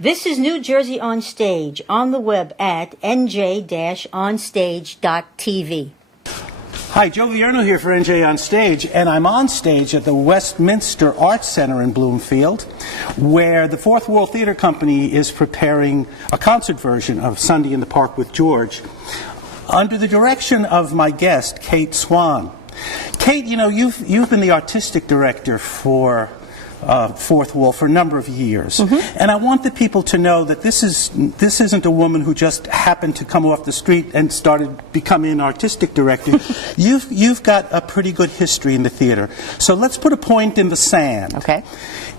This is New Jersey on Stage, on the web at nj-onstage.tv. Hi, Joe Vierno here for NJ on Stage, and I'm on stage at the Westminster Arts Center in Bloomfield, where the Fourth Wall Theatre Company is preparing a concert version of Sunday in the Park with George, under the direction of my guest, Kate Swan. Kate, you know, you've been the artistic director for Fourth Wall for a number of years, and I want the people to know that this isn't a woman who just happened to come off the street and started becoming an artistic director. You've got a pretty good history in the theater. So let's put a point in the sand. Okay.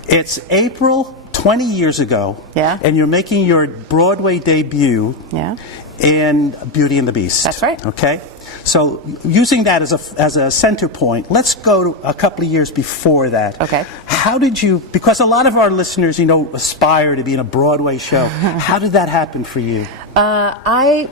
It's April 20 years ago, and you're making your Broadway debut in Beauty and the Beast. That's right. Okay. So using that as a center point, let's go to a couple of years before that. Okay. How did you, because a lot of our listeners, you know, aspire to be in a Broadway show. How did that happen for you? I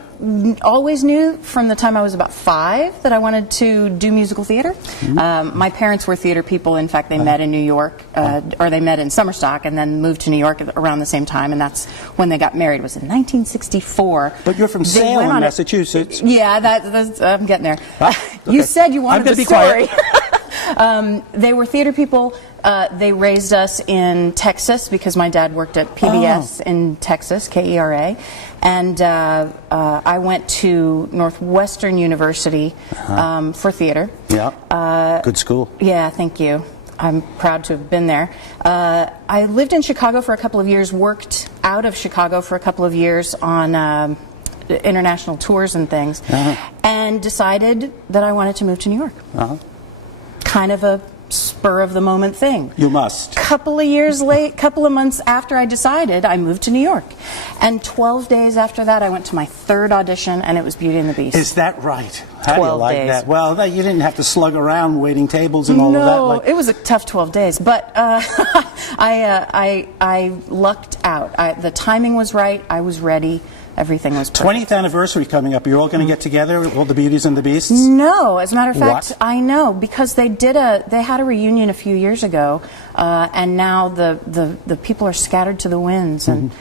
always knew from the time I was about 5 that I wanted to do musical theater. My parents were theater people. In fact, they met in New York, or they met in Summerstock and then moved to New York around the same time, and that's when they got married. It was in 1964. But you're from Salem, Massachusetts. Yeah, that's I'm getting there. Okay. You said you wanted I'm the story. They were theater people. They raised us in Texas because my dad worked at PBS in Texas, KERA. And I went to Northwestern University for theater. Yeah, good school. Yeah, thank you. I'm proud to have been there. I lived in Chicago for a couple of years, worked out of Chicago for a couple of years on international tours and things, and decided that I wanted to move to New York. Kind of a spur of the moment thing. You must. Couple of months after I decided, I moved to New York. And 12 days after that, I went to my 3rd audition, and it was Beauty and the Beast. Is that right? How 12 do you like days. that? Well, you didn't have to slug around waiting tables and all of that. No, it was a tough 12 days, but I lucked out. The timing was right. I was ready. Everything was perfect. 20th anniversary coming up. You're all going to get together, all the Beauties and the Beasts? No, as a matter of fact, What? I know, because they had a reunion a few years ago, and now the people are scattered to the winds, and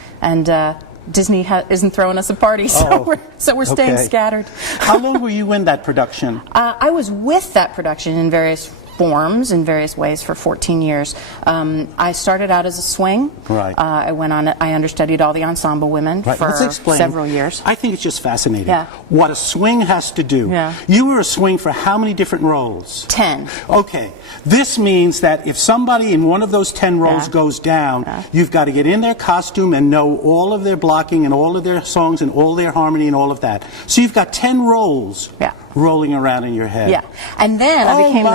Disney isn't throwing us a party, so we're staying scattered. How long were you in that production? I was with that production in various forms, in various ways, for 14 years. I started out as a swing. Right. I went on. I understudied all the ensemble women for several years. I think it's just fascinating. Yeah. What a swing has to do. Yeah. You were a swing for how many different roles? 10. Okay. This means that if somebody in one of those 10 roles goes down, you've got to get in their costume and know all of their blocking and all of their songs and all their harmony and all of that. So you've got 10 roles rolling around in your head. Yeah. And then I became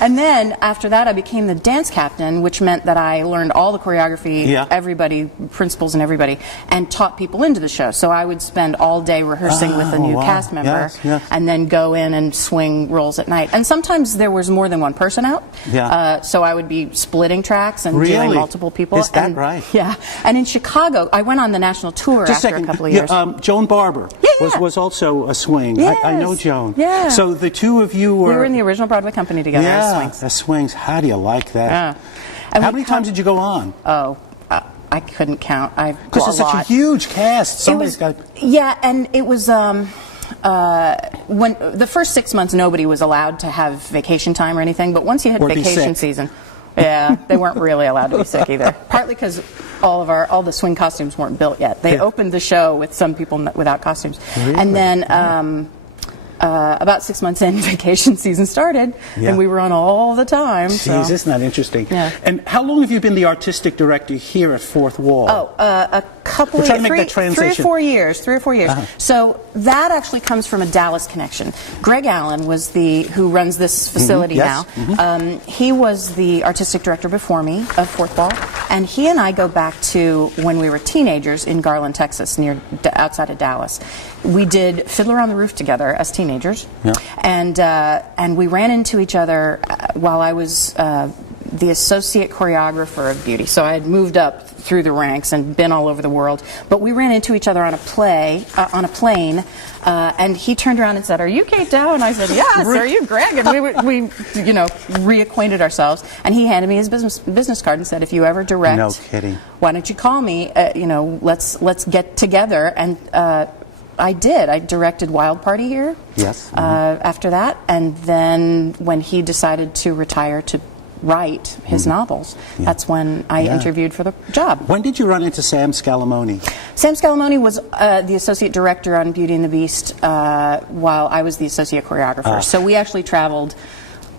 And then after that I became the dance captain, which meant that I learned all the choreography, everybody, principals and everybody, and taught people into the show. So I would spend all day rehearsing with a new cast member and then go in and swing roles at night. And sometimes there was more than one person out. So I would be splitting tracks and doing multiple people. Is that right? Yeah. And in Chicago, I went on the national tour after a couple of years. Joan Barber was also a swing. Yes. I know Joan. Yeah. So the two of you were... We were in the original Broadway company together as swings. As swings. How do you like that? How many times did you go on? Oh, I couldn't count. Because it's such a huge cast. Somebody's got... Yeah, and it was... when the first 6 months, nobody was allowed to have vacation time or anything, but once you had vacation season... Yeah, they weren't really allowed to be sick either. Partly because all the swing costumes weren't built yet. They opened the show with some people without costumes. Really? And then about 6 months in, vacation season started, and we were on all the time. Jeez, isn't that interesting? Yeah. And how long have you been the artistic director here at Fourth Wall? A couple of 3 or 4 years. 3 or 4 years. So that actually comes from a Dallas connection. Greg Allen was who runs this facility now. He was the artistic director before me of Fourth Wall, and he and I go back to when we were teenagers in Garland, Texas, outside of Dallas. We did Fiddler on the Roof together as teenagers, and we ran into each other while I was the associate choreographer of beauty. So I had moved up through the ranks and been all over the world. But we ran into each other on a plane, and he turned around and said, "Are you Kate Dow?" And I said, "Yes." "Are you Greg?" And we reacquainted ourselves. And he handed me his business card and said, "If you ever direct, no kidding, why don't you call me? Let's get together." And I did. I directed Wild Party here. Yes. After that, and then when he decided to retire to write his novels, that's when I interviewed for the job. When did you run into Sam Scalamone? Sam Scalamone was the associate director on Beauty and the Beast while I was the associate choreographer. So we actually traveled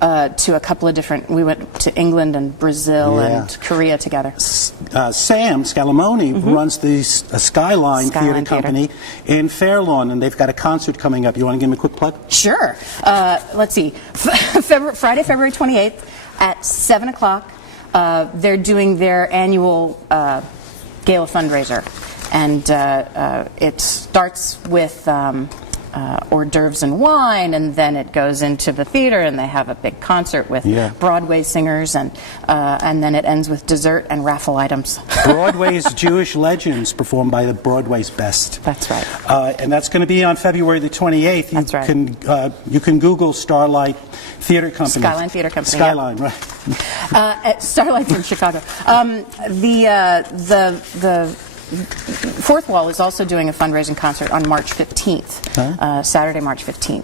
to a couple of different, we went to England and Brazil and Korea together. Sam Scalamone runs the Skyline Theater Company in Fairlawn, and they've got a concert coming up. You want to give me a quick plug? Sure. Let's see. Friday, February 28th at 7 o'clock. They're doing their annual gala fundraiser, and it starts with hors d'oeuvres and wine, and then it goes into the theater, and they have a big concert with Broadway singers, and then it ends with dessert and raffle items. Broadway's Jewish Legends, performed by the Broadway's best. That's right. And that's going to be on February the 28th. That's right. You can Google Starlight Theater Company. Skyline Theater Company. Skyline, right. Starlight's in Chicago. The Fourth Wall is also doing a fundraising concert on March 15th, Saturday, March 15th.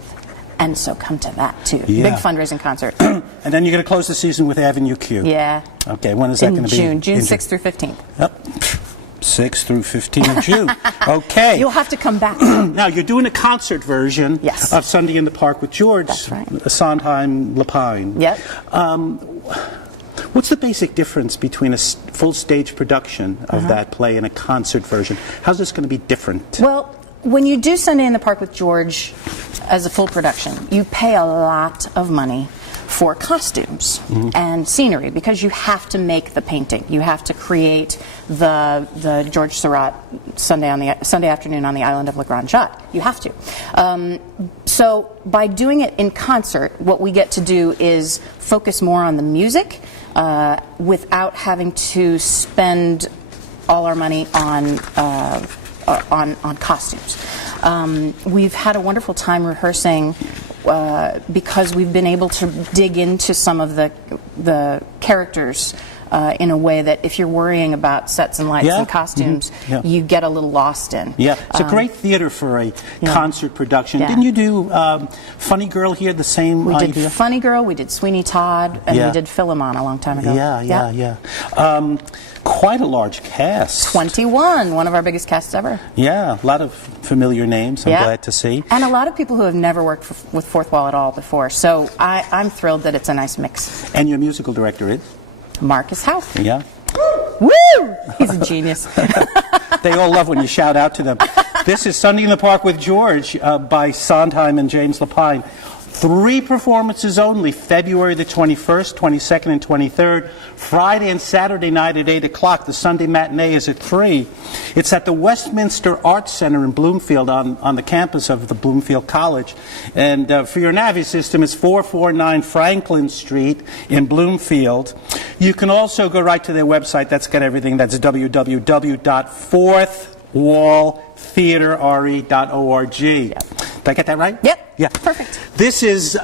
And so come to that, too. Big fundraising concert. And then you're going to close the season with Avenue Q. Yeah. Okay, when is that going to be? June 6th through 15th. Yep. 6th through 15th of June. Okay. You'll have to come back. Now, you're doing a concert version of Sunday in the Park with George. That's right. Sondheim Lapine. Yep. What's the basic difference between a full stage production of that play and a concert version? How's this going to be different? Well, when you do Sunday in the Park with George as a full production, you pay a lot of money for costumes and scenery, because you have to make the painting. You have to create the George Seurat Sunday afternoon on the island of La Grande Jatte. You have to. So by doing it in concert, what we get to do is focus more on the music without having to spend all our money on costumes. We've had a wonderful time rehearsing because we've been able to dig into some of the characters in a way that if you're worrying about sets and lights and costumes, you get a little lost in. Yeah, it's a great theater for a concert production. Didn't you do Funny Girl here, the same idea? We did Funny Girl, we did Sweeney Todd, and we did Philemon a long time ago. Yeah. Quite a large cast. 21, one of our biggest casts ever. Yeah, a lot of familiar names, I'm glad to see. And a lot of people who have never worked with Fourth Wall at all before, so I'm thrilled that it's a nice mix. And your musical director is? Marcus Houff. Yeah. Woo! He's a genius. They all love when you shout out to them. This is Sunday in the Park with George by Sondheim and James Lapine. 3 performances only, February the 21st, 22nd, and 23rd. Friday and Saturday night at 8 o'clock. The Sunday matinee is at 3. It's at the Westminster Arts Center in Bloomfield on the campus of the Bloomfield College. And for your Navi system, it's 449 Franklin Street in Bloomfield. You can also go right to their website. That's got everything. That's www.fourthwalltheatre.org. Did I get that right? Yep. Yeah. Perfect. This is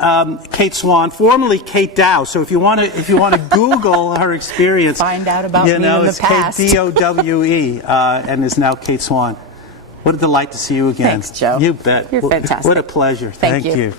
Kate Swan, formerly Kate Dow. So if you want to Google her experience, find out about me in the past. Kate Dowe, and is now Kate Swan. What a delight to see you again. Thanks, Joe. You bet. You're fantastic. What a pleasure. Thank you.